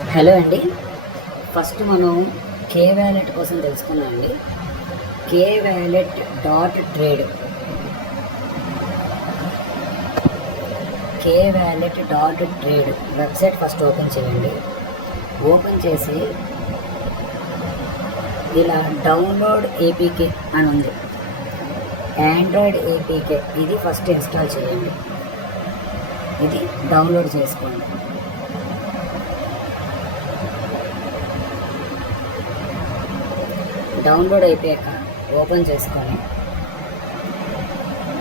Hello అండి. First మనం కే wallet కోసం తెలుసుకున్నాం అండి. K wallet dot trade K wallet dot trade website first open చేయండి. ఓపెన్ చేసి ఇలా డౌన్లోడ్ ఏపీకే అని ఉంది, ఆండ్రాయిడ్ ఏపీకే. ఇది ఫస్ట్ ఇన్స్టాల్ చేయండి. ఇది డౌన్లోడ్ చేసుకోండి. డౌన్లోడ్ అయిపోయాక ఓపెన్ చేసుకొని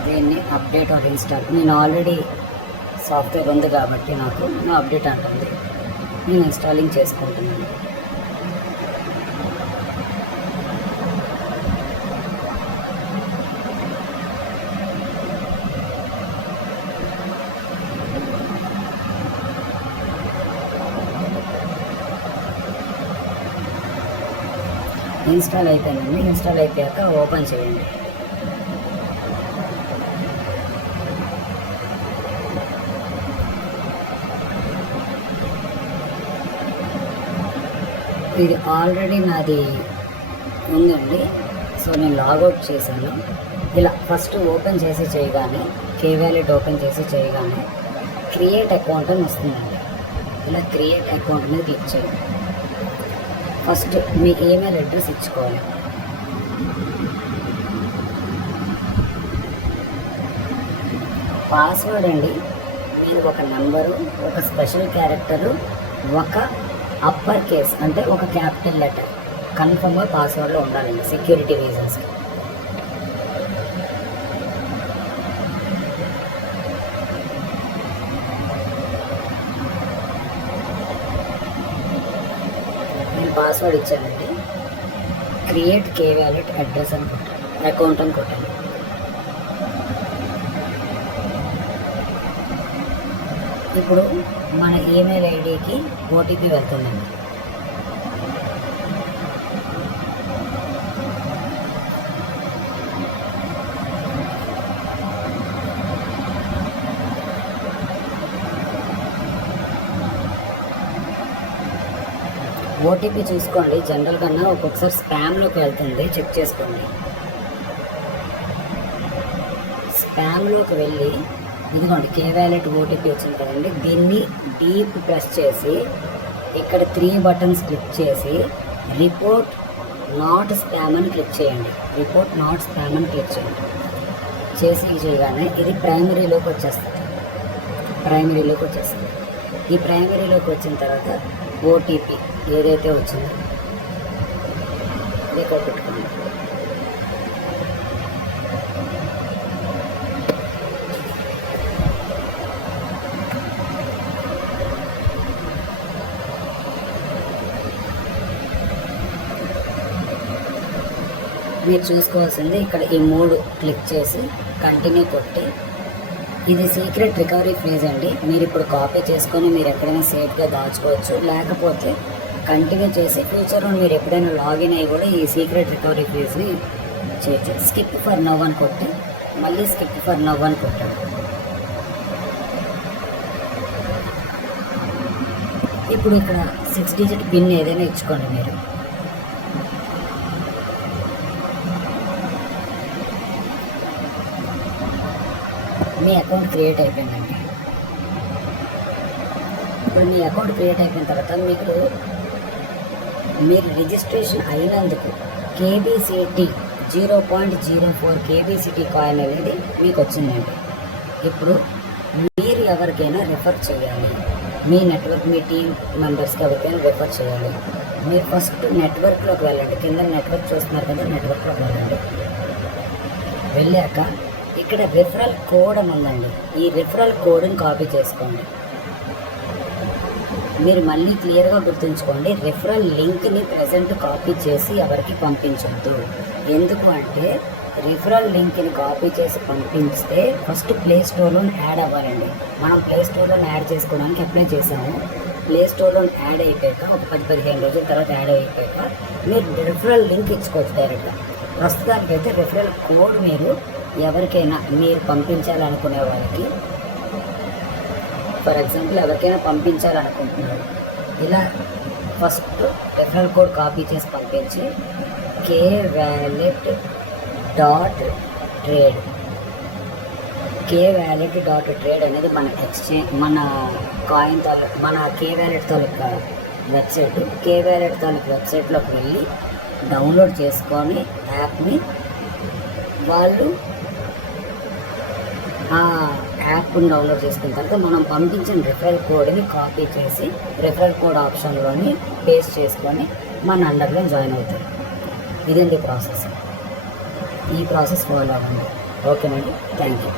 దీన్ని అప్డేట్ ఆర్ ఇన్స్టాల్. నేను ఆల్రెడీ సాఫ్ట్వేర్ ఉంది కాబట్టి నాకు అప్డేట్ అంటుంది. నేను ఇన్స్టాలింగ్ చేసుకుంటున్నాను. ఇన్స్టాల్ అయిపోయిందండి. ఇన్స్టాల్ అయిపోయాక ఓపెన్ చేయండి. ఇది ఆల్రెడీ నాది ఉందండి, సో నేను లాగౌట్ చేశాను. ఇలా ఫస్ట్ ఓపెన్ చేసి చేయగానే కే వ్యాలెట్ ఓపెన్ చేసి చేయగానే క్రియేట్ అకౌంట్ అని వస్తుందండి. ఇలా క్రియేట్ అకౌంట్ మీద క్లిక్ చేయండి. ఫస్ట్ మీ ఈమెయిల్ అడ్రస్ ఇచ్చుకోవాలి. పాస్వర్డ్ అండి, మీరు ఒక నెంబరు, ఒక స్పెషల్ క్యారెక్టరు, ఒక అప్పర్ కేస్ అంటే ఒక క్యాపిటల్ లెటర్ కన్ఫర్మ్గా పాస్వర్డ్లో ఉండాలండి, సెక్యూరిటీ రీజన్స్కి. నేను పాస్వర్డ్ ఇచ్చానండి. క్రియేట్ కే వ్యాలెట్ అడ్రస్ అని కొట్టాను, అకౌంట్ అని కొట్టాను. ఇప్పుడు మన ఈమెయిల్ ఐడికి ఓటీపీ వెళ్తుందండి. ఓటీపీ చూసుకోండి. జనరల్ కన్నా ఒక్కొక్కసారి స్పామ్లోకి వెళ్తుంది, చెక్ చేసుకోండి. స్పామ్లోకి వెళ్ళి ఇదిగోండి కే వ్యాలెట్ ఓటీపీ వచ్చింది కదండి, దీన్ని డీప్ ప్రెస్ చేసి ఇక్కడ 3 బటన్స్ క్లిక్ చేసి రిపోర్ట్ నాట్ స్పామ్ అని క్లిక్ చేయండి. రిపోర్ట్ నాట్ స్పామ్ అని క్లిక్ చేయండి. చేసి చేయగానే ఇది ప్రైమరీలోకి వచ్చేస్తుంది. ఈ ప్రైమరీలోకి వచ్చిన తర్వాత ఓటీపీ ఏదైతే వచ్చిందో ఇక్కడ పెట్టుకోండి. మీరు చూసుకోవాల్సింది ఇక్కడ ఈ 3 క్లిక్ చేసి కంటిన్యూ కొట్టి, ఇది సీక్రెట్ రికవరీ ఫ్రేజ్ అండి. మీరు ఇప్పుడు కాపీ చేసుకొని మీరు ఎక్కడైనా సేఫ్గా దాచుకోవచ్చు. లేకపోతే కంటిన్యూ చేసి ఫ్యూచర్లో మీరు ఎప్పుడైనా లాగిన్ అయ్యి కూడా ఈ సీక్రెట్ రికవరీ ఫ్రేజ్ని చేయొచ్చు. స్కిప్ ఫర్ నవ్ అని కొట్టి మళ్ళీ స్కిప్ ఫర్ నవ్ అని కొట్టాడు. ఇప్పుడు ఇక్కడ 6 డిజిట్ పిన్ ఏదైనా ఇచ్చుకోండి. మీరు మీ అకౌంట్ క్రియేట్ అయిపోయిందండి. ఇప్పుడు మీ అకౌంట్ క్రియేట్ అయిపోయిన తర్వాత మీరు రిజిస్ట్రేషన్ అయినందుకు కేబీసీటీ 0.04 కేబీసీటీ కాయిన్ అనేది మీకు వచ్చిందండి. ఇప్పుడు మీరు ఎవరికైనా రెఫర్ చేయాలి, మీ నెట్వర్క్, మీ టీం మెంబర్స్కి ఎవరికైనా రెఫర్ చేయాలి. మీరు ఫస్ట్ నెట్వర్క్లోకి వెళ్ళండి. కింద నెట్వర్క్ చూస్తున్నారు కదా, నెట్వర్క్లోకి వెళ్ళండి. వెళ్ళాక ఇక్కడ రిఫరల్ కోడ్ అని ఉందండి. ఈ రిఫరల్ కోడ్ని కాపీ చేసుకోండి. మీరు మళ్ళీ క్లియర్గా గుర్తుంచుకోండి, రిఫరల్ లింక్ని ప్రజెంట్ కాపీ చేసి ఎవరికి పంపించొద్దు. ఎందుకు అంటే రిఫరల్ లింక్ని కాపీ చేసి పంపిస్తే ఫస్ట్ ప్లే స్టోర్లో యాడ్ అవ్వాలండి. మనం ప్లే స్టోర్లో యాడ్ చేసుకోవడానికి అప్లై చేసాము. ప్లే స్టోర్లో యాడ్ అయిపోయాక ఒక 10-15 రోజుల తర్వాత యాడ్ అయిపోయాక మీరు రిఫరల్ లింక్ ఇచ్చుకోవచ్చు డైరెక్ట్గా. ప్రస్తుతానికైతే రిఫరల్ కోడ్ మీరు ఎవరికైనా మీరు పంపించాలనుకునే వాళ్ళకి, ఫర్ ఎగ్జాంపుల్ ఎవరికైనా పంపించాలనుకుంటున్నారు, ఇలా ఫస్ట్ రెఫరల్ కోడ్ కాపీ చేసి పంపించి KWallet డాట్ ట్రేడ్ అనేది మన ఎక్స్చేంజ్, మన కాయిన్ తాలూకు, మన KWallet తాలూకా వెబ్సైట్. KWallet తాలూకు వెబ్సైట్లోకి వెళ్ళి డౌన్లోడ్ చేసుకొని యాప్ని, వాళ్ళు ఆ యాప్ని డౌన్లోడ్ చేసుకున్న తర్వాత మనం పంపించిన రిఫరల్ కోడ్ని కాపీ చేసి రిఫరల్ కోడ్ ఆప్షన్లోని పేస్ట్ చేసుకొని మన అండర్లో జాయిన్ అవుతారు. ఇదండి ప్రాసెస్. ఈ ప్రాసెస్ ఫాలో అవ్వండి. ఓకేనండి, థ్యాంక్ యూ.